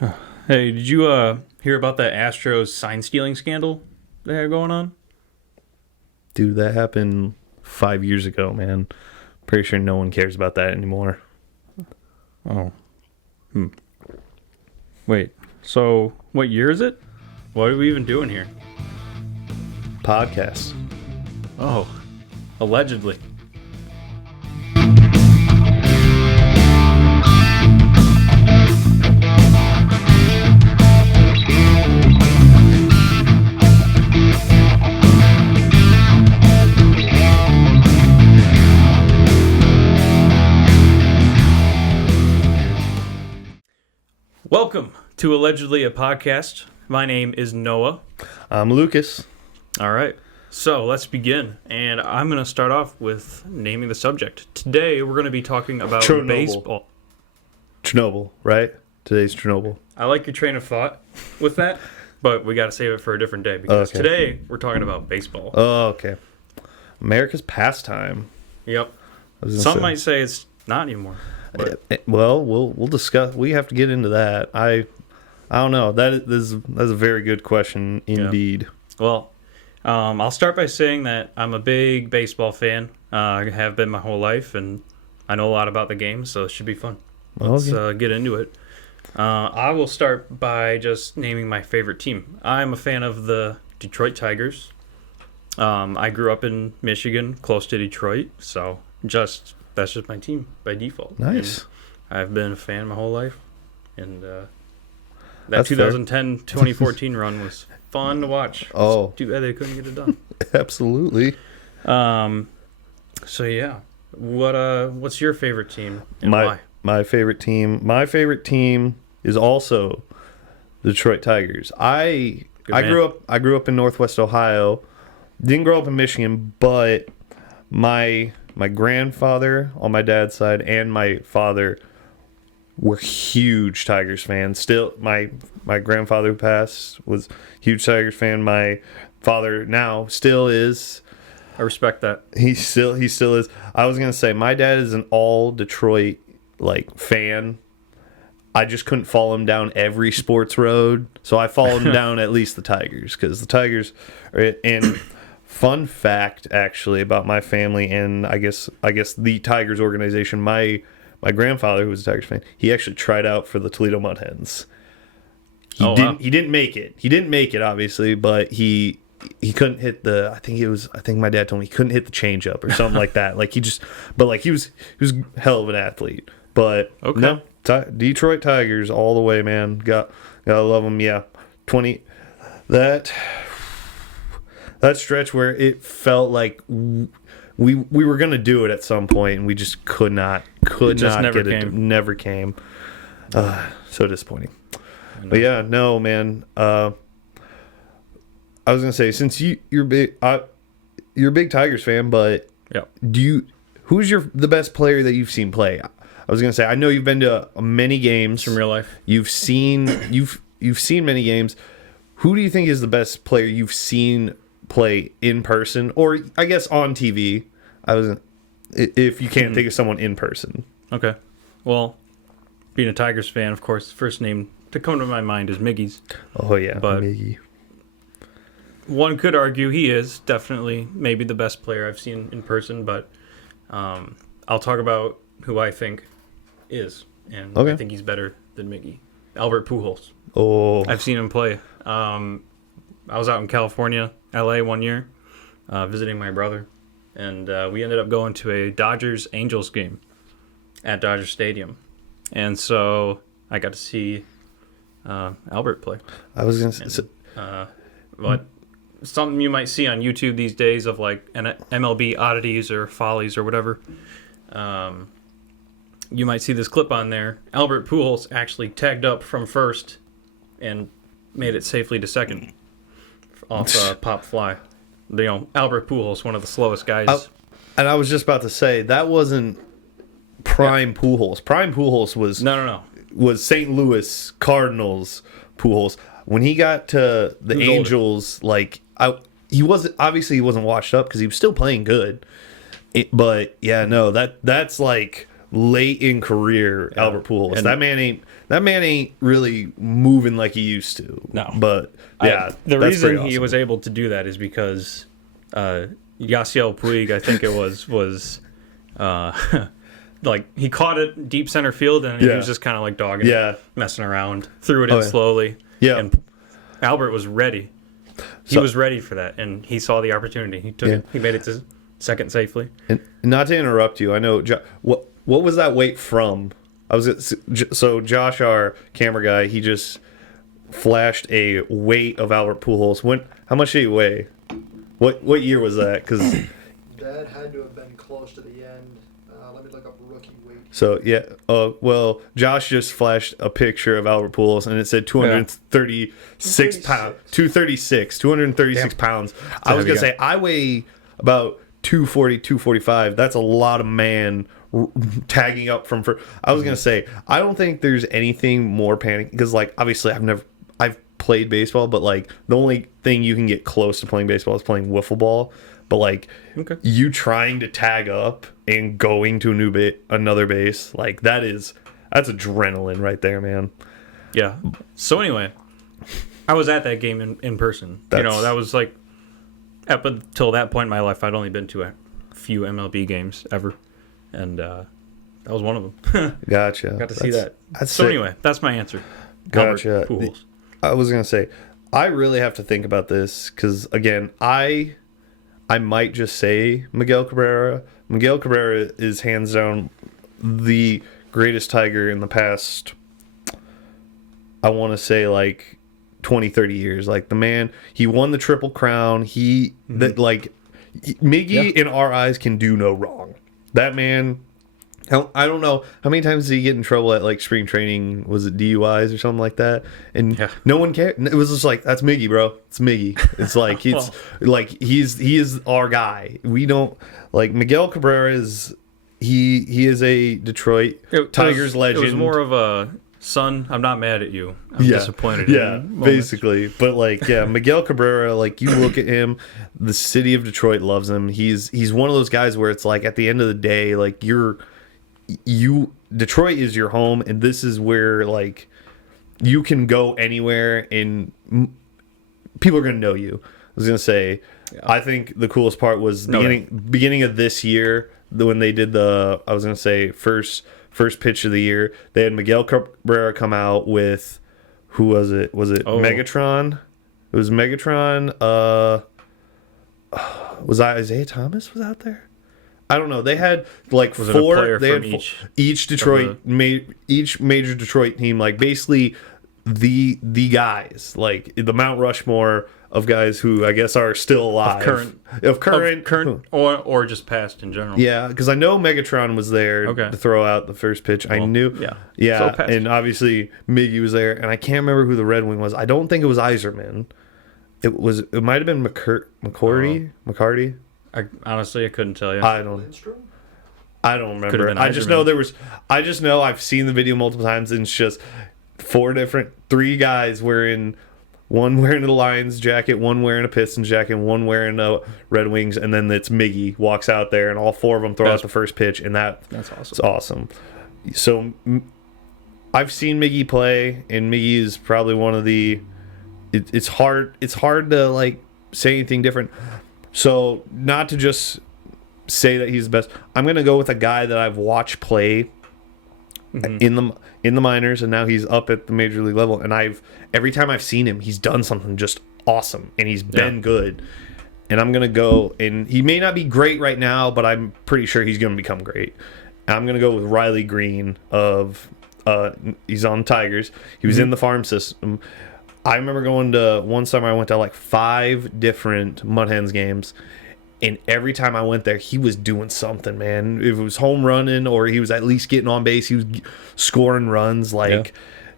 Hey, did you hear about that Astros sign stealing scandal they had going on? Dude, that happened 5 years ago, man. Pretty sure no one cares about that anymore. Oh. Wait. So, what year is it? What are we even doing here? Podcast. Oh. Allegedly. Welcome to Allegedly a Podcast. My name is Noah. I'm Lucas. All right. So let's begin. And I'm going to start off with naming the subject. Today we're going to be talking about Chernobyl. baseball. Chernobyl, right? Today's Chernobyl. I like your train of thought with that, but we got to save it for a different day because Okay. today we're talking about baseball. Oh, okay. America's pastime. Yep. I was gonna Some say. might say it's not anymore. But Well, we'll discuss. We have to get into that. I don't know. That's a very good question indeed. well, I'll start by saying that I'm a big baseball fan. I have been my whole life, and I know a lot about the game, so it should be fun. Let's get into it. I will start by just naming my favorite team. I'm a fan of the Detroit Tigers. I grew up in Michigan, close to Detroit, so that's just my team by default. Nice. And I've been a fan my whole life, and that That's fair. 2010-2014 run was fun to watch. Oh. It's too bad they couldn't get it done. Absolutely. So yeah, what's your favorite team and why? My favorite team is also the Detroit Tigers. I man. grew up in Northwest Ohio. Didn't grow up in Michigan, but my grandfather on my dad's side and my father were huge Tigers fans. Still, my grandfather who passed was a huge Tigers fan. My father now still is. I respect that. He still is. I was gonna say my dad is an all Detroit fan. I just couldn't follow him down every sports road, so I followed him down at least the Tigers because the Tigers are. And fun fact, actually, about my family and I guess the Tigers organization. My grandfather, who was a Tigers fan, he actually tried out for the Toledo Mud Hens. He didn't make it. He didn't make it, obviously, but he couldn't hit the. I think my dad told me he couldn't hit the changeup or something like that. He was a hell of an athlete. But Okay. no, Detroit Tigers all the way, man. Gotta love them. Yeah, that stretch where it felt like we were gonna do it at some point, and we just could not never get it. came. Never came. So disappointing. But yeah, no, man. I was gonna say, since you're a big Tigers fan, but Yep. who's the best player that you've seen play? I was gonna say, I know you've been to many games From real life. You've seen many games. Who do you think is the best player you've seen play in person, or I guess on TV? If you can't think of someone in person. Okay. Well, being a Tigers fan, of course, the first name to come to my mind is Miggy's. Oh yeah, But- Miggy. One could argue he is definitely maybe the best player I've seen in person, but I'll talk about who I think is, and Okay. I think he's better than Miggy. Albert Pujols. Oh, I've seen him play. I was out in California, LA one year, visiting my brother, and we ended up going to a Dodgers-Angels game at Dodger Stadium, and so I got to see Albert play. I was gonna say. But something you might see on YouTube these days of like an MLB oddities or follies or whatever. You might see this clip on there. Albert Pujols actually tagged up from first and made it safely to second off pop fly. Albert Pujols, one of the slowest guys. And I was just about to say that wasn't prime Pujols. Prime Pujols was No. was St. Louis Cardinals Pujols. When he got to the Who's Angels, he wasn't washed up because he was still playing good. But yeah, no, that's like late in career Albert Pujols. And that man ain't really moving like he used to. No. But yeah, the that's reason pretty he awesome. was able to do that is because Yasiel Puig, I think it was like he caught it deep center field and he was just kind of like dogging it, messing around, threw it in slowly. Yeah. And Albert was ready. He was ready for that, and he saw the opportunity. He took it. He made it to second safely. And not to interrupt you, I know what was that weight from? So Josh, our camera guy, he just flashed a weight of Albert Pujols. How much did he weigh? What year was that? Because that had to have been close to the end. Let me look up rookie weight. So yeah, well, Josh just flashed a picture of Albert Pujols, and it said 236 pounds, 236 pounds. I was gonna say I weigh about 240, 245. That's a lot of man tagging up from. I was gonna say I don't think there's anything more panic because like obviously I've played baseball, but like the only thing you can get close to playing baseball is playing wiffle ball. But like you trying to tag up and going to another base, like that's adrenaline right there, man. Yeah. So anyway, I was at that game in person. That was like up until that point in my life, I'd only been to a few MLB games ever, and that was one of them. Gotcha. Got to see that. So anyway, that's my answer. Gotcha. I was gonna say I really have to think about this because again, I might just say Miguel Cabrera. Miguel Cabrera is hands down the greatest Tiger in the past, I want to say like 20, 30 years. Like the man, he won the Triple Crown. Miggy in our eyes can do no wrong. That man, I don't know how many times did he get in trouble at like spring training? Was it DUIs or something like that? And no one cared. It was just like, that's Miggy, bro. It's Miggy. It's like he is our guy. We don't like Miguel Cabrera is he is a Detroit Tigers legend. It was more of a son. I'm not mad at you. I'm disappointed. Basically. But like Miguel Cabrera, like you look at him, the city of Detroit loves him. He's one of those guys where it's like at the end of the day, like Detroit is your home, and this is where like you can go anywhere and people are gonna know you. I was gonna say, I think the coolest part was beginning of this year when they did first pitch of the year. They had Miguel Cabrera come out with who was it? Was it Megatron? It was Megatron. Was Isaiah Thomas was out there? I don't know. They had like four. They had each Detroit, each major Detroit team, like basically the guys, like the Mount Rushmore of guys who I guess are still alive, of current, or just past in general. Yeah, because I know Megatron was there to throw out the first pitch. I knew, so and obviously Miggy was there, and I can't remember who the Red Wing was. I don't think it was Yzerman. It might have been McCarty. I couldn't tell you. I don't remember. I just know I've seen the video multiple times, and it's just three guys one wearing the Lions jacket, one wearing a Pistons jacket, one wearing a Red Wings, and then it's Miggy walks out there, and all four of them throw out the first pitch, and that's awesome. It's awesome. So I've seen Miggy play, and Miggy is probably one of the. It's hard to like say anything different. So, not to just say that he's the best, I'm going to go with a guy that I've watched play in the minors, and now he's up at the major league level. And every time I've seen him, he's done something just awesome, and he's been good. And I'm going to go, and he may not be great right now, but I'm pretty sure he's going to become great. And I'm going to go with Riley Green he's on Tigers. He was in the farm system. I remember going to one summer. I went to like 5 different Mud Hens games, and every time I went there, he was doing something, man. If it was home running or he was at least getting on base, he was scoring runs. Like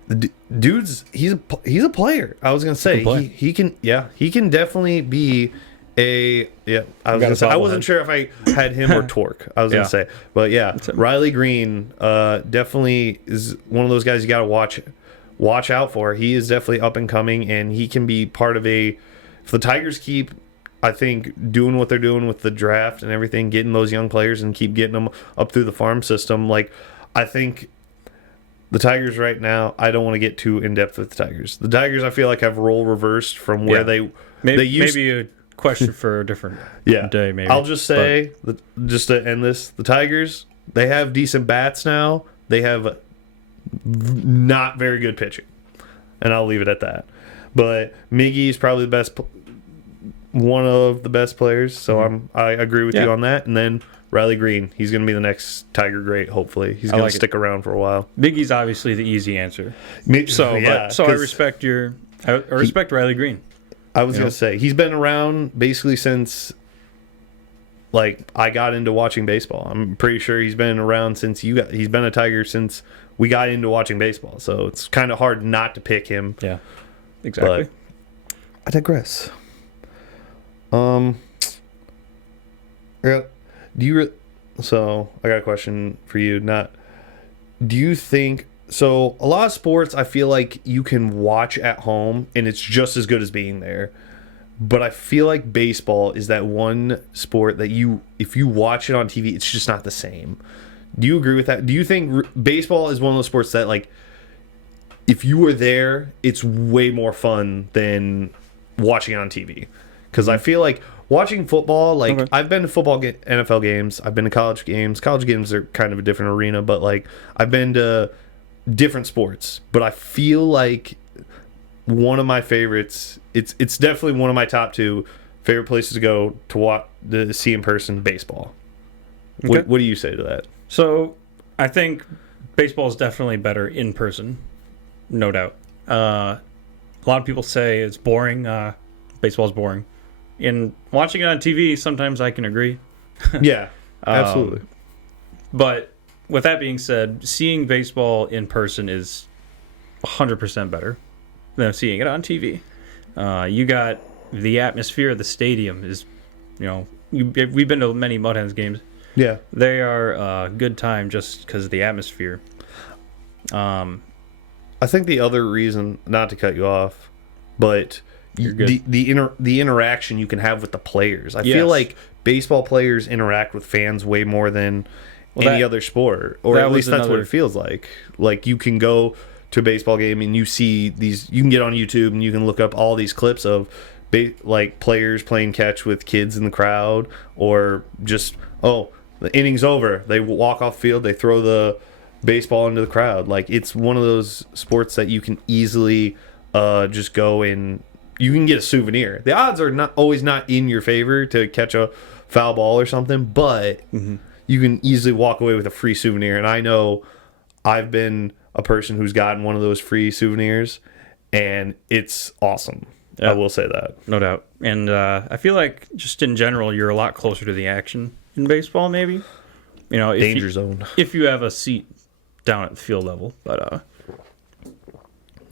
the dude's, he's a player. I was gonna say he can definitely be a I wasn't sure if I had him or Torque. I was gonna say, but Riley Green definitely is one of those guys you gotta watch out for. He is definitely up and coming, and he can be part of if the Tigers keep, I think, doing what they're doing with the draft and everything, getting those young players and keep getting them up through the farm system. Like I think the Tigers right now, I don't want to get too in depth with the Tigers. The Tigers, I feel like, have role reversed from where they used. Maybe a question for a different day. Maybe I'll just say just to end this, the Tigers, they have decent bats now. They have not very good pitching, and I'll leave it at that. But Miggy's probably the best, one of the best players. So I agree with you on that. And then Riley Green, he's going to be the next Tiger great. Hopefully, he's going to stick around for a while. Miggy's obviously the easy answer. So I respect I respect Riley Green. I was going to say he's been around basically since like I got into watching baseball. I'm pretty sure he's been around since he's been a Tiger since we got into watching baseball. So it's kind of hard not to pick him. Yeah, exactly. But I digress. So I got a question for you. Do you think so? A lot of sports, I feel like you can watch at home and it's just as good as being there. But I feel like baseball is that one sport that if you watch it on TV, it's just not the same. Do you agree with that? Do you think baseball is one of those sports that, like, if you were there, it's way more fun than watching it on TV? Because I feel like watching football, like, I've been to NFL games, I've been to college games. College games are kind of a different arena, but, like, I've been to different sports. But I feel like one of my favorites, it's definitely one of my top 2 favorite places to go to see in person, baseball. Okay. What do you say to that? So I think baseball is definitely better in person, no doubt. A lot of people say it's boring. Baseball is boring. In watching it on TV, sometimes I can agree. Yeah, absolutely. But with that being said, seeing baseball in person is 100% better than seeing it on TV. You got the atmosphere of the stadium is, we've been to many Mud Hens games. Yeah. They are a good time just because of the atmosphere. I think the other reason, not to cut you off, but the interaction you can have with the players. I feel like baseball players interact with fans way more than any other sport, or at least that's what it feels like. Like, you can go to a baseball game and you see you can get on YouTube and you can look up all these clips of like players playing catch with kids in the crowd, or just, the inning's over, they walk off field, they throw the baseball into the crowd. Like, it's one of those sports that you can easily just go and you can get a souvenir. The odds are not always not in your favor to catch a foul ball or something, but you can easily walk away with a free souvenir. And I know I've been a person who's gotten one of those free souvenirs, and it's awesome. Yeah. I will say that. No doubt. And I feel like just in general, you're a lot closer to the action in baseball, maybe. Danger zone. If you have a seat down at the field level. But,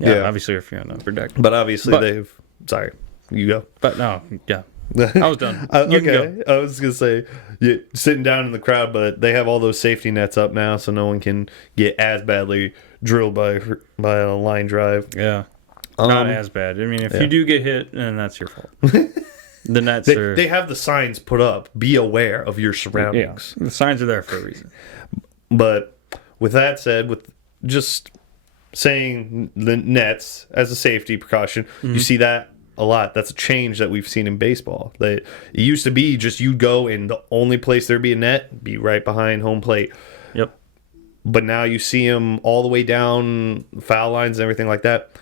obviously if you're on the upper deck. But obviously sorry, you go. But no, yeah. I was done. Okay. I was going to say, sitting down in the crowd, but they have all those safety nets up now, so no one can get as badly drilled by a line drive. Yeah. Not as bad. I mean, if you do get hit, then that's your fault. The nets they have the signs put up. Be aware of your surroundings. Yeah. The signs are there for a reason. But with that said, with just saying the nets as a safety precaution, you see that a lot. That's a change that we've seen in baseball. It used to be just you'd go and the only place there'd be a net be right behind home plate. Yep. But now you see them all the way down foul lines and everything like that.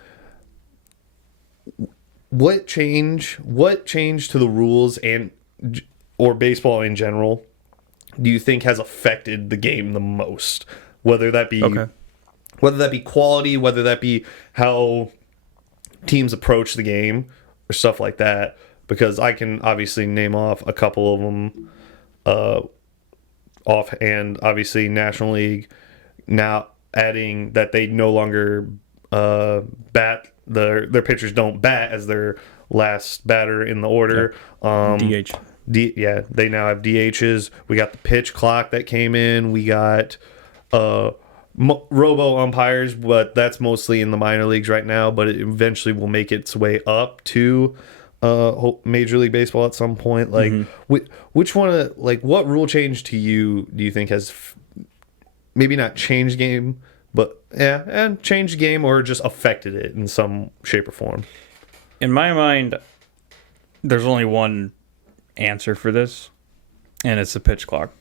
What change to the rules or baseball in general do you think has affected the game the most? Whether that be quality, whether that be how teams approach the game or stuff like that, because I can obviously name off a couple of them offhand. Obviously, National League now adding that they no longer bat, their pitchers don't bat as their last batter in the order. DH. They now have DHs. We got the pitch clock that came in. We got robo umpires, but that's mostly in the minor leagues right now, but it eventually will make its way up to Major League Baseball at some point. Like, which one what rule change to you do you think has maybe not change the game, but yeah, and change the game or just affected it in some shape or form. In my mind, there's only one answer for this, and it's the pitch clock.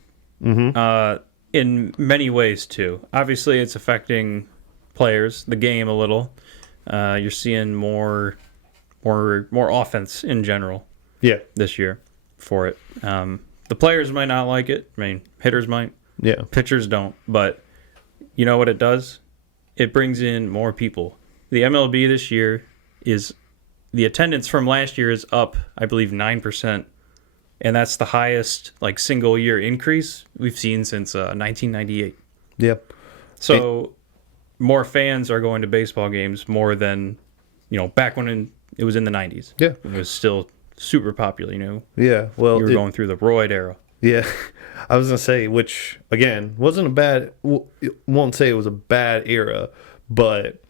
In many ways, too. Obviously, it's affecting players, the game a little. You're seeing more offense in general. Yeah. This year for it. The players might not like it. I mean, hitters might. Yeah. Pitchers don't. But you know what it does? It brings in more people. The MLB this year is the attendance from last year is up, I believe, 9%. And that's the highest single year increase we've seen since 1998. Yeah. So more fans are going to baseball games more than, back when it was in the 90s. Yeah. It was still super popular, Yeah. Well, you were going through the Royd era. Yeah. I was going to say, which, again, wasn't a bad, won't say it was a bad era, but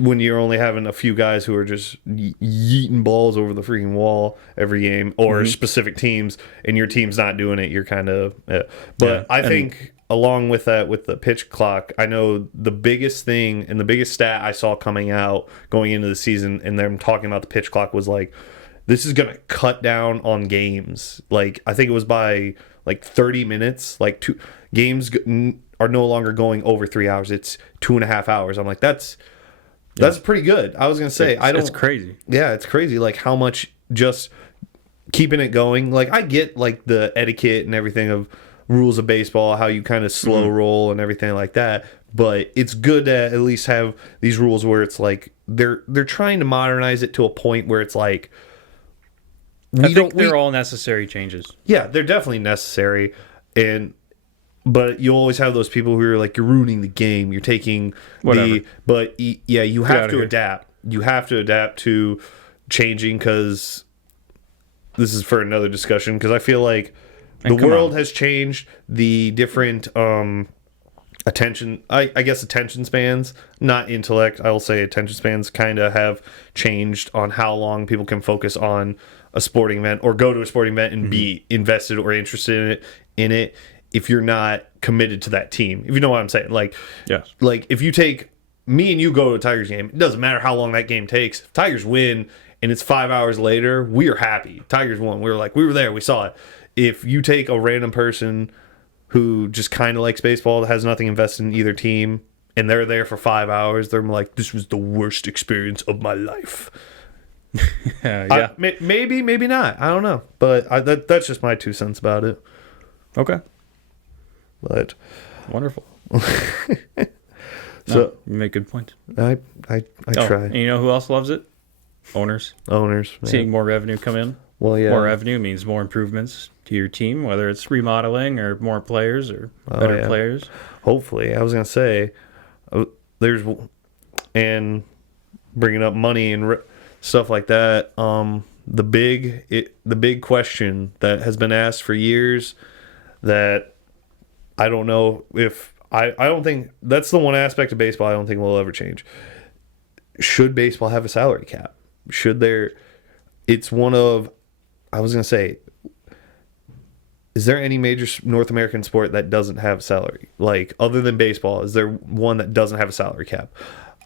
when you're only having a few guys who are just yeeting balls over the freaking wall every game, or specific teams, and your team's not doing it, you're kind of... But yeah, I think along with that, with the pitch clock, I know the biggest thing and the biggest stat I saw coming out going into the season, and them talking about the pitch clock, was this is going to cut down on games. I think it was by 30 minutes. Two games are no longer going over 3 hours. It's 2.5 hours. I'm like, that's pretty good. I was going to say, it's crazy. Yeah, it's crazy. How much just keeping it going. I get the etiquette and everything of rules of baseball, how you kind of slow roll and everything like that. But it's good to at least have these rules where it's they're trying to modernize it to a point where it's I think they're all necessary changes. Yeah, they're definitely necessary. But you always have those people who are you're ruining the game. You're taking whatever. But yeah, you have to adapt. You have to adapt to changing, because this is for another discussion. Because I feel like the world has changed. The different attention, I guess attention spans, not intellect. I will say attention spans kind of have changed on how long people can focus on a sporting event or go to a sporting event and be invested or interested in it. If you're not committed to that team, if you know what I'm saying, yes. If you take me and you go to a Tigers game, it doesn't matter how long that game takes. If Tigers win and it's 5 hours later, we are happy. Tigers won. We were there, we saw it. If you take a random person who just kind of likes baseball, that has nothing invested in either team, and they're there for 5 hours, they're like, this was the worst experience of my life. Yeah. Maybe not. I don't know, but that's just my 2 cents about it. Okay. But wonderful. So you make good points. I try. And you know who else loves it? Owners. Man. Seeing more revenue come in. Well, yeah. More revenue means more improvements to your team, whether it's remodeling or more players or better players. Hopefully, I was gonna say there's and bringing up money and stuff like that. The big question that has been asked for years that I don't know if I don't think that's the one aspect of baseball I don't think will ever change. Should baseball have a salary cap? Should there? It's one of, I was going to say, is there any major North American sport that doesn't have a salary? Other than baseball, is there one that doesn't have a salary cap?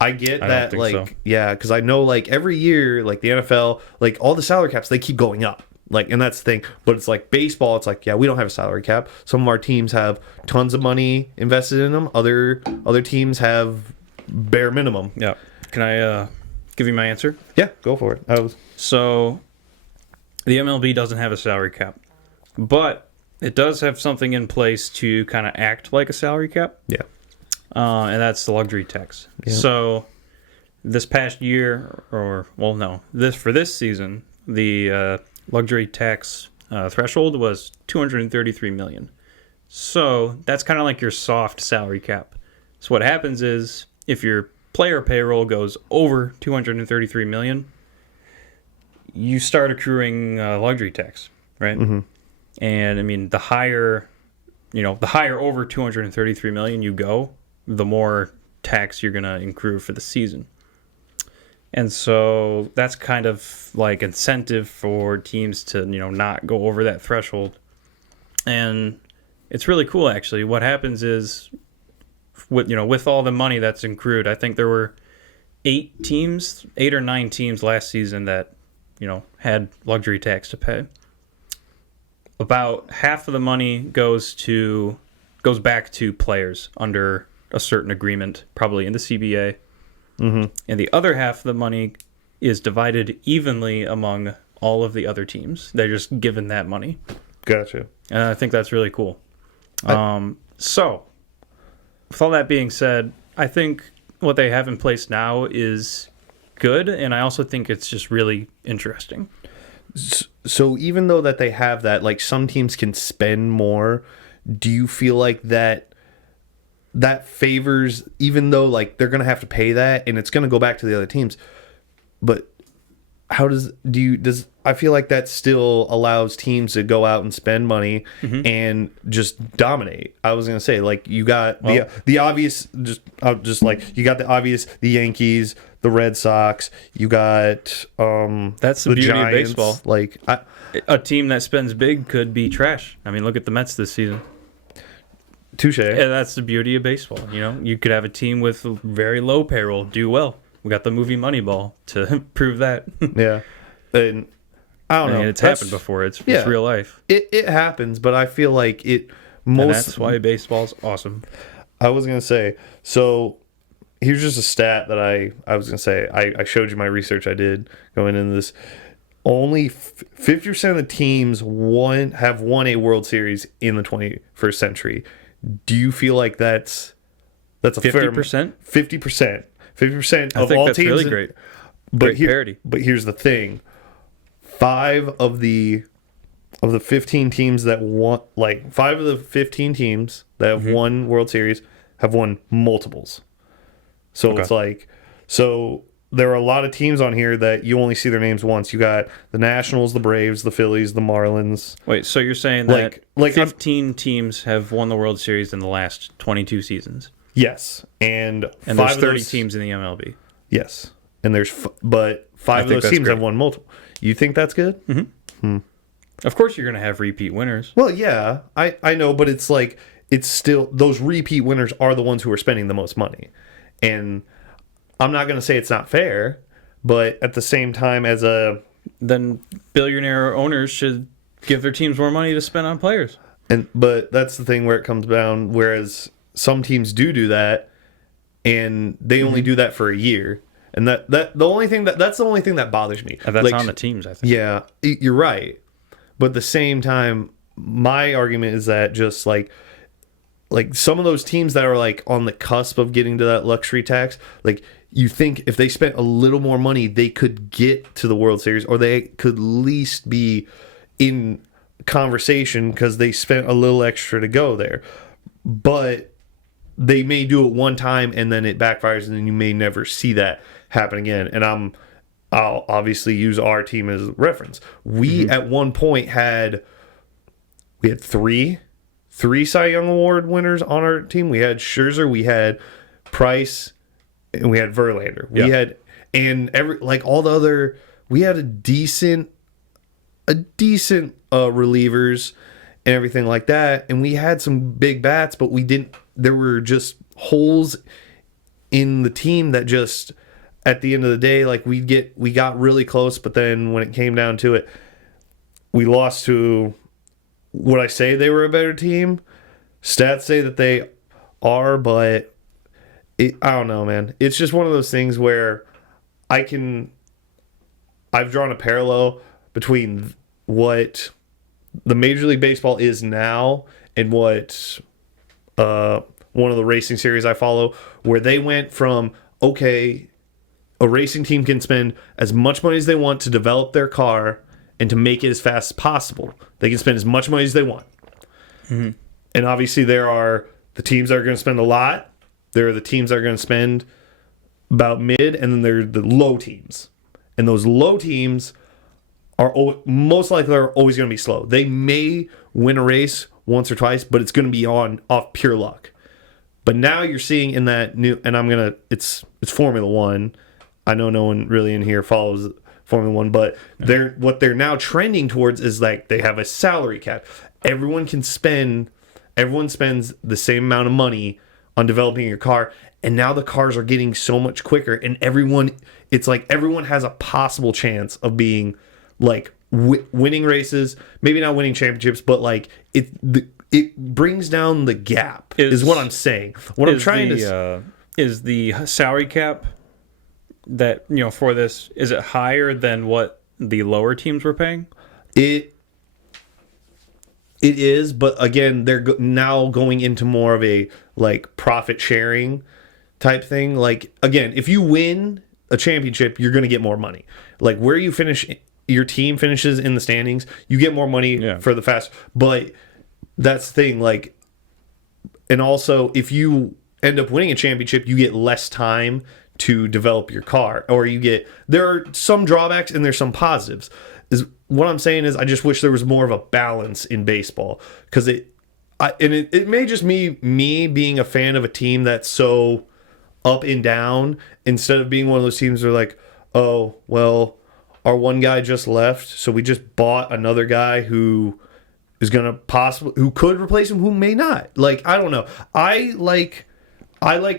I get that, so. Yeah, because I know, every year, the NFL, all the salary caps, they keep going up. And that's the thing. But it's baseball, it's yeah, we don't have a salary cap. Some of our teams have tons of money invested in them. Other teams have bare minimum. Yeah. Can I give you my answer? Yeah, go for it. So, the MLB doesn't have a salary cap. But it does have something in place to kind of act like a salary cap. Yeah. And that's the luxury tax. Yeah. So, this past year, for this season, the luxury tax threshold was $233 million. So that's kind of like your soft salary cap. So what happens is if your player payroll goes over $233 million, you start accruing luxury tax, right? Mm-hmm. And I mean, the higher over $233 million you go, the more tax you're going to accrue for the season. And so that's kind of incentive for teams to, not go over that threshold. And it's really cool, actually. What happens is with all the money that's accrued, I think there were 8 or 9 teams last season that had luxury tax to pay. About half of the money goes back to players under a certain agreement, probably in the CBA, and the other half of the money is divided evenly among all of the other teams. They're just given that money. Gotcha. And I think that's really cool. So, with all that being said, I think what they have in place now is good, and I also think it's just really interesting. So even though that they have that, like some teams can spend more, do you feel like that favors, even though like they're going to have to pay that and it's going to go back to the other teams, but I feel like that still allows teams to go out and spend money and just dominate. I was going to say, like, you got the obvious, you got the obvious, the Yankees, the Red Sox, you got that's the beauty Giants, of baseball. Like a team that spends big could be trash. I mean, look at the Mets this season. Touche. Yeah, that's the beauty of baseball. You could have a team with very low payroll do well. We got the movie Moneyball to prove that. Yeah. And I don't know. It's happened before. It's real life. It happens, but I feel like and that's why baseball's awesome. I was going to say, so here's just a stat that I was going to say. I showed you my research I did going into this. Only 50% of the teams have won a World Series in the 21st century. Do you feel like that's a 50%? 50%. 50% I of think all that's teams. Really great. But Great parity. But here's the thing: 5 of the 15 teams that won, like 5 of the 15 teams that have won World Series have won multiples. So it's like, so there are a lot of teams on here that you only see their names once. You got the Nationals, the Braves, the Phillies, the Marlins. Wait, so you're saying that 15 teams have won the World Series in the last 22 seasons? Yes, and there's 30 teams in the MLB. Yes, and but 5 of those teams have won multiple. You think that's good? Mm-hmm. Of course, you're going to have repeat winners. Well, yeah, I know, but it's like it's still those repeat winners are the ones who are spending the most money, and I'm not going to say it's not fair, but at the same time, then billionaire owners should give their teams more money to spend on players. But that's the thing where it comes down. Whereas some teams do that, and they only do that for a year, and that's the only thing that bothers me. And that's on the teams, I think. Yeah, you're right. But at the same time, my argument is that just like some of those teams that are like on the cusp of getting to that luxury tax, like you think if they spent a little more money, they could get to the World Series, or they could at least be in conversation because they spent a little extra to go there. But they may do it one time and then it backfires, and then you may never see that happen again. And I'll obviously use our team as a reference. We at one point had three Cy Young Award winners on our team. We had Scherzer, we had Price, and we had Verlander. We had we had a decent relievers and everything like that, and we had some big bats, but there were just holes in the team that just at the end of the day, like we got really close, but then when it came down to it, we lost to, would I say they were a better team? Stats say that they are, but I don't know, man. It's just one of those things where I've drawn a parallel between what the Major League Baseball is now and what one of the racing series I follow, where they went from, okay, a racing team can spend as much money as they want to develop their car and to make it as fast as possible. They can spend as much money as they want. Mm-hmm. And obviously there are the teams that are going to spend a lot. There are the teams that are going to spend about mid, and then there are the low teams. And those low teams are most likely always going to be slow. They may win a race once or twice, but it's going to be off pure luck. But now you're seeing in that new, and it's Formula One. I know no one really in here follows Formula One, but what they're now trending towards is like they have a salary cap. Everyone spends the same amount of money on developing your car. And now the cars are getting so much quicker, and it's like everyone has a possible chance of being like winning races, maybe not winning championships, but like it brings down the gap is what I'm saying. What I'm trying to is the salary cap that, you know, for this, is it higher than what the lower teams were paying? It is, but again, they're now going into more of a like profit sharing type thing. Like, again, if you win a championship, you're going to get more money. Like, where you finish, your team finishes in the standings, you get more money for the fast. But that's the thing, like, and also if you end up winning a championship, you get less time to develop your car, or there are some drawbacks and there's some positives. Is what I'm saying is I just wish there was more of a balance in baseball, because it may just be me being a fan of a team that's so up and down, instead of being one of those teams that are like, oh, well, our one guy just left, so we just bought another guy who is going to who could replace him, who may not. Like, I don't know. I like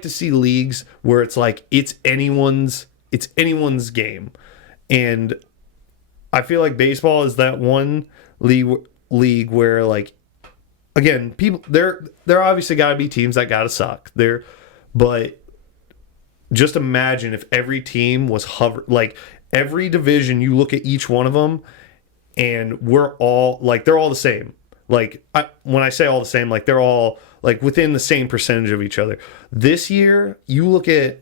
to see leagues where it's like it's anyone's game. And I feel like baseball is that one league where, like, again, people there obviously got to be teams that got to suck. But just imagine if every team was like every division, you look at each one of them and they're all the same. Like, when I say all the same, like they're all like within the same percentage of each other. This year, you look at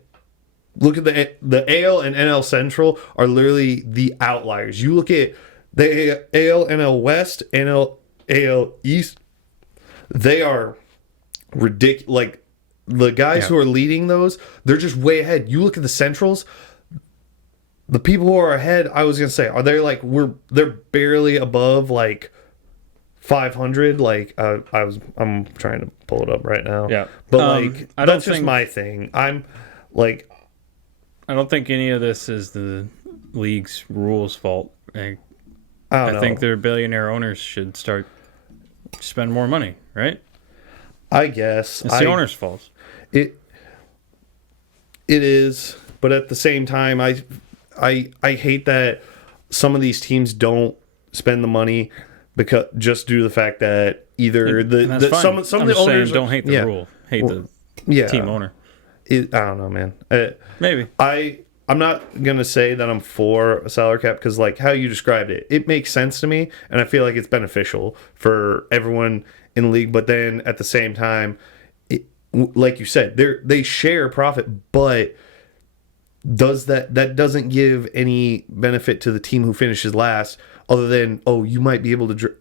the AL and NL Central are literally the outliers. You look at the AL, NL West, AL East, they are ridiculous. Like, the guys who are leading those, they're just way ahead. You look at the Centrals, the people who are ahead, I was going to say, are they like, they're barely above like 500. Like, I'm trying to pull it up right now. Yeah. But like, that's just my thing. I'm like, I don't think any of this is the league's rules fault. I think their billionaire owners should spend more money, right? I guess it's the owner's fault. It is, but at the same time, I hate that some of these teams don't spend the money because just due to the fact that either some of the owners don't hate the rule, hate the team owner. I don't know, man. Maybe I'm not gonna say that I'm for a salary cap, because like how you described it makes sense to me, and I feel like it's beneficial for everyone in the league. But then at the same time, like you said, they share profit, but that doesn't give any benefit to the team who finishes last, other than, oh, you might be able to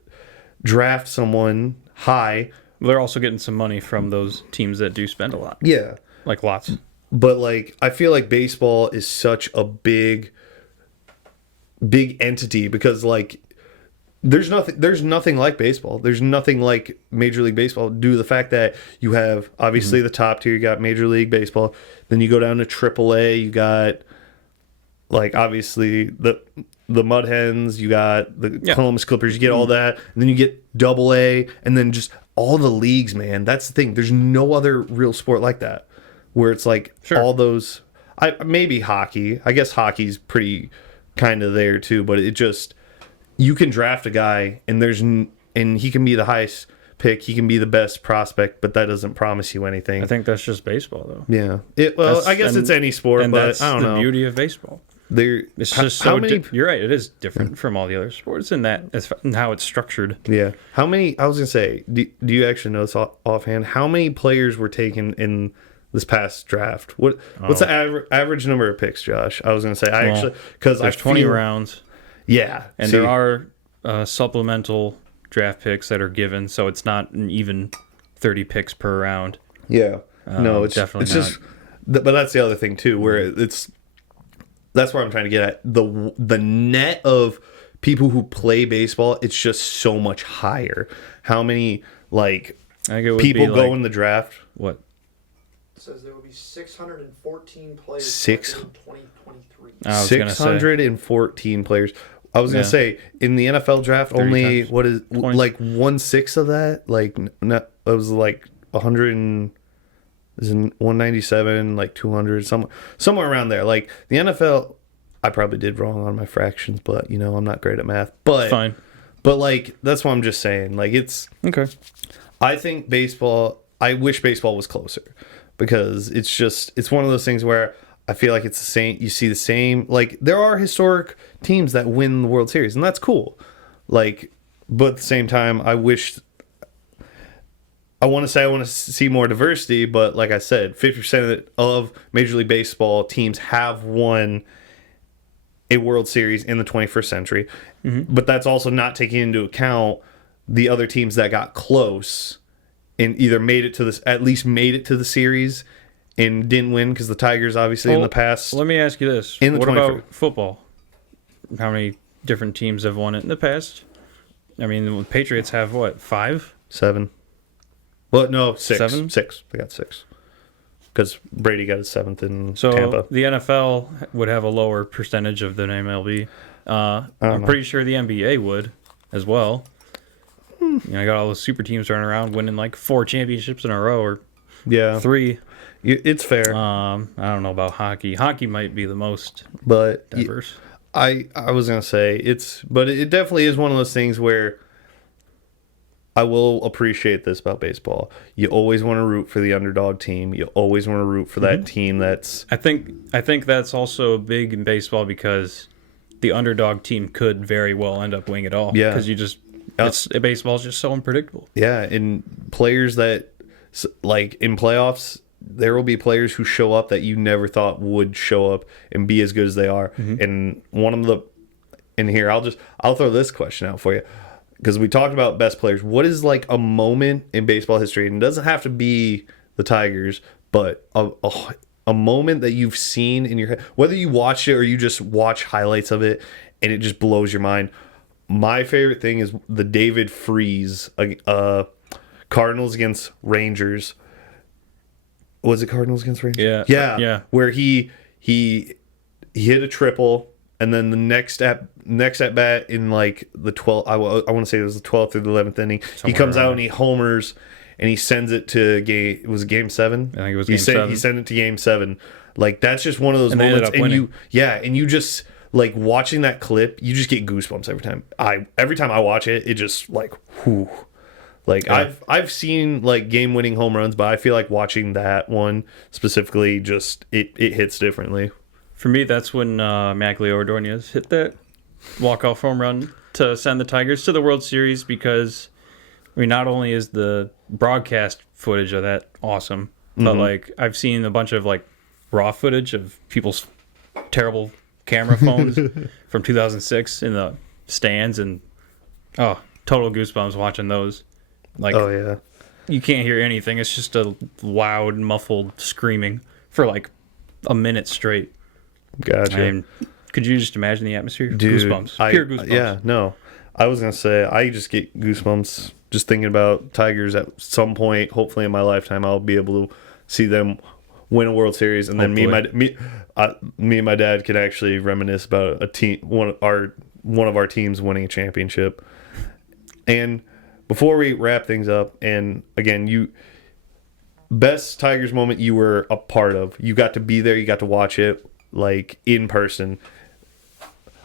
draft someone high. They're also getting some money from those teams that do spend a lot. Yeah. Like lots. But like, I feel like baseball is such a big entity, because like there's nothing like baseball. There's nothing like Major League Baseball, due to the fact that you have obviously the top tier, you got Major League Baseball, then you go down to AAA, you got like obviously the Mud Hens, you got the Columbus Clippers, you get all that, and then you get AA, and then just all the leagues, man. That's the thing. There's no other real sport like that, where it's like all those. Maybe hockey. I guess hockey's pretty kind of there too, but it just, you can draft a guy and he can be the highest pick, he can be the best prospect, but that doesn't promise you anything. I think that's just baseball, though. Yeah. I guess it's any sport, but I don't know. That's the beauty of baseball. It's just so you're right. It is different from all the other sports in that and how it's structured. Yeah. How many? I was gonna say, do you actually know this offhand? How many players were taken in this past draft? What's the average number of picks, Josh? I was gonna say because there's 20 rounds. Yeah, and there are supplemental draft picks that are given, so it's not an even 30 picks per round. Yeah. No, it's definitely not. Just. But that's the other thing too, where that's where I'm trying to get at. The net of people who play baseball, it's just so much higher. How many people go in the draft? What? It says there will be 614 players in 2023. 614 players. I was gonna say, in the NFL draft, only times. What is 20. Like 1/6 of that? Like, it was like 100. is in 197, like 200, somewhere around there. Like the NFL, I probably did wrong on my fractions, but I'm not great at math. But Fine. But like that's what I'm just saying. Like it's Okay. I think baseball. I wish baseball was closer because it's one of those things where I feel like it's the same. You see the same. Like there are historic teams that win the World Series, and that's cool. Like, but at the same time, I wish. I want to see more diversity, but like I said, 50% of Major League Baseball teams have won a World Series in the 21st century. Mm-hmm. But that's also not taking into account the other teams that got close and either at least made it to the series and didn't win, because the Tigers obviously in the past. Let me ask you this. What about football? How many different teams have won it in the past? I mean, the Patriots have what, 5? 7. Well, no, 6. 7? 6. They got 6. Because Brady got his 7th in so Tampa. The NFL would have a lower percentage of than MLB. I'm pretty sure the NBA would as well. I got all those super teams running around winning like 4 championships in a row or 3. It's fair. I don't know about hockey. Hockey might be the most diverse. I was gonna say but it definitely is one of those things where I will appreciate this about baseball. You always want to root for the underdog team. You always want to root for that team that's. I think that's also big in baseball because the underdog team could very well end up winning it all. Yeah, because baseball is just so unpredictable. Yeah, and players that like in playoffs, there will be players who show up that you never thought would show up and be as good as they are. Mm-hmm. And one of here, I'll throw this question out for you. Because we talked about best players. What is like a moment in baseball history? And it doesn't have to be the Tigers, but a moment that you've seen in your head, whether you watched it or you just watch highlights of it, and it just blows your mind. My favorite thing is the David Freese, Cardinals against Rangers. Was it Cardinals against Rangers? Yeah. Where he hit a triple. And then the next at bat in like the 12th, I want to say it was the 12th or the 11th inning, he comes out and he homers and he sends it to game 7. I think it was game 7. He sent it to game 7. Like that's just one of those moments, and you just like watching that clip, you just get goosebumps every time. Every time I watch it, it just like whew. Like I've seen like game winning home runs, but I feel like watching that one specifically just it hits differently. For me, that's when Maglio Ordonez hit that walk-off home run to send the Tigers to the World Series because, I mean, not only is the broadcast footage of that awesome, but, like, I've seen a bunch of, like, raw footage of people's terrible camera phones from 2006 in the stands, and, total goosebumps watching those. Like, oh, yeah. You can't hear anything. It's just a loud, muffled screaming for, like, a minute straight. Gotcha. I mean, could you just imagine the atmosphere? Dude, goosebumps. Pure goosebumps. Yeah, no. I was going to say, I just get goosebumps just thinking about Tigers at some point. Hopefully in my lifetime, I'll be able to see them win a World Series. And then me and my dad can actually reminisce about a team, one of our teams winning a championship. And before we wrap things up, and again, best Tigers moment you were a part of. You got to be there. You got to watch it. Like in person,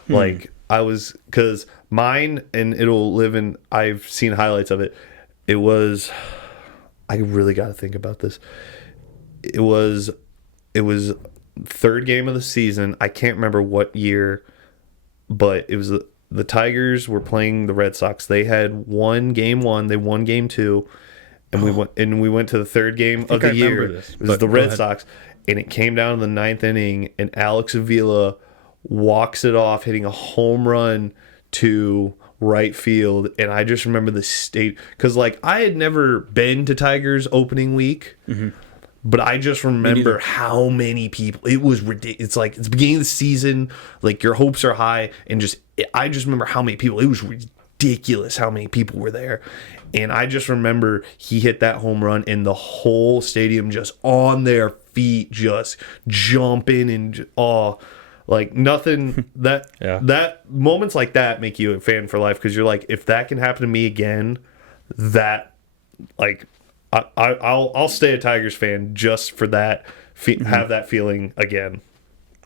like I was, because mine, and it'll live in, I've seen highlights of it. It was, I really got to think about this. It was third game of the season. I can't remember what year, but it was the Tigers were playing the Red Sox. They had won game 1. They won game 2, and we went to the third game of the year. It was the Red Sox. And it came down to the 9th inning, and Alex Avila walks it off, hitting a home run to right field. And I just remember the state, because like I had never been to Tigers opening week, but I just remember how many people. It was ridiculous. It's like it's the beginning of the season, like your hopes are high, and I just remember how many people. It was ridiculous how many people were there. And I just remember he hit that home run, and the whole stadium just on their feet, just jumping and like nothing. That moments like that make you a fan for life, because you're like, if that can happen to me again, that like I'll stay a Tigers fan just for that. Have that feeling again.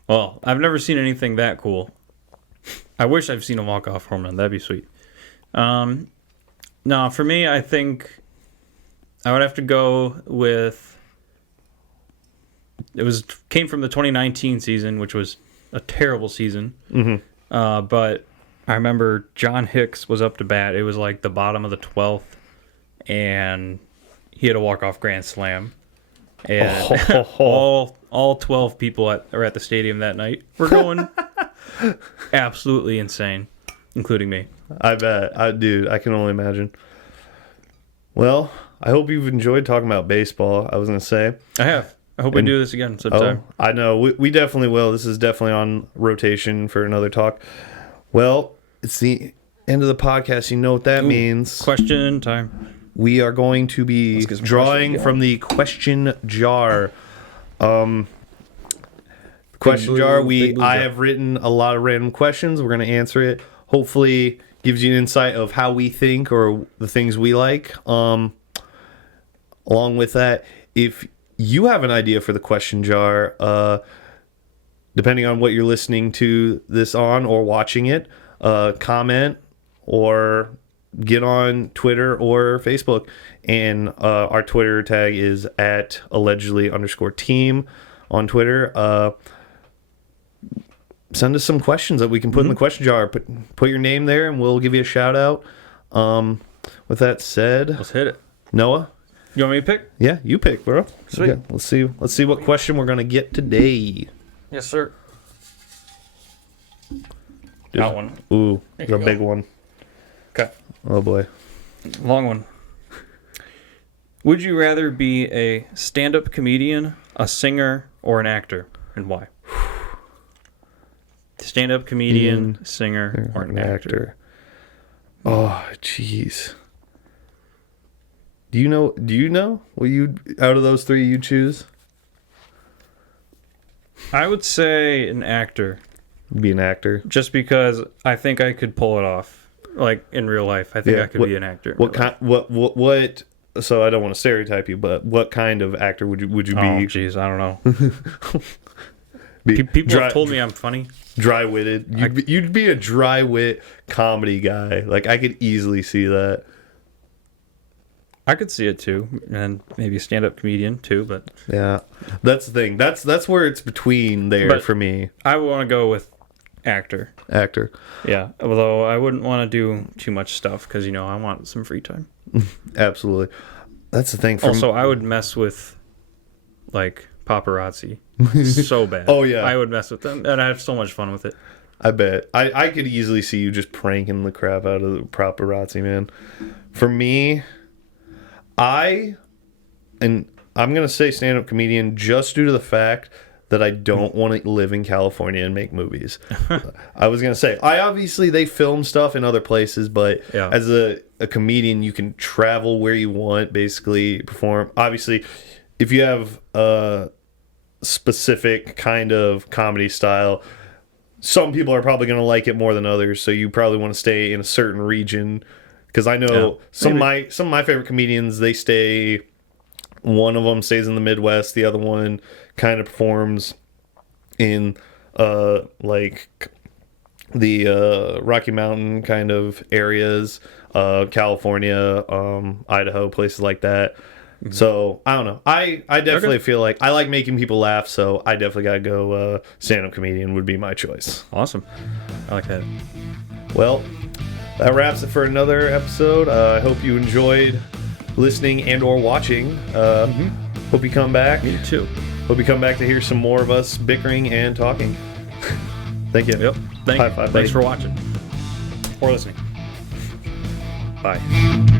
Well, I've never seen anything that cool. I wish I've seen a walk-off home run. That'd be sweet. No, for me, I think I would have to go with. Came from the 2019 season, which was a terrible season. Mm-hmm. But I remember John Hicks was up to bat. It was like the bottom of the 12th, and he had a walk-off grand slam. And all 12 people are at the stadium that night were going absolutely insane, including me. I bet. Dude, I can only imagine. Well, I hope you've enjoyed talking about baseball. I was going to say. I have. I hope we do this again sometime. Oh, I know. We definitely will. This is definitely on rotation for another talk. Well, it's the end of the podcast. You know what that means. Question time. We are going to be drawing from the question jar. Question jar. I have written a lot of random questions. We're going to answer it. Hopefully, gives you an insight of how we think or the things we like. Along with that, if you have an idea for the question jar, depending on what you're listening to this on or watching it, comment or get on Twitter or Facebook. And our Twitter tag is at allegedly_team on Twitter. Send us some questions that we can put in the question jar. Put your name there and we'll give you a shout out. With that said, let's hit it. Noah? You want me to pick? Yeah, you pick, bro. Sweet. Okay, let's see what question we're gonna get today. Yes, sir. That one. Ooh, it's a big one. Okay. Oh boy. Long one. Would you rather be a stand-up comedian, a singer, or an actor, and why? Stand-up comedian, singer, or an actor. Oh, jeez. Do you know? Will you, out of those three, you choose? I would say an actor. Be an actor. Just because I think I could pull it off, like in real life. I think I could be an actor. What kind? What? So I don't want to stereotype you, but what kind of actor would you be? Oh, jeez, I don't know. People have told me I'm funny. Dry-witted. You'd be a dry-wit comedy guy. Like, I could easily see that. I could see it too, and maybe a stand-up comedian too. But yeah, that's the thing. That's where it's between there for me. I want to go with actor. Actor. Yeah, although I wouldn't want to do too much stuff because I want some free time. Absolutely, that's the thing. Also, I would mess with like paparazzi so bad. Oh yeah, I would mess with them, and I have so much fun with it. I bet. I could easily see you just pranking the crap out of the paparazzi, man. For me, I'm gonna say stand-up comedian just due to the fact that I don't want to live in California and make movies. I was gonna say, they film stuff in other places, but as a comedian, you can travel where you want, basically perform. Obviously, if you have a specific kind of comedy style, some people are probably gonna like it more than others. So you probably want to stay in a certain region. Because I know some of my favorite comedians, one of them stays in the Midwest, the other one kind of performs in like the Rocky Mountain kind of areas, California, Idaho, places like that. Mm-hmm. So I don't know. I definitely feel like I like making people laugh, so I definitely gotta go stand-up comedian would be my choice. Awesome. I like that. Well, that wraps it for another episode. I hope you enjoyed listening and or watching. Hope you come back. Me too. Hope you come back to hear some more of us bickering and talking. Thank you. Yep. High five, Thanks for watching or listening. Bye.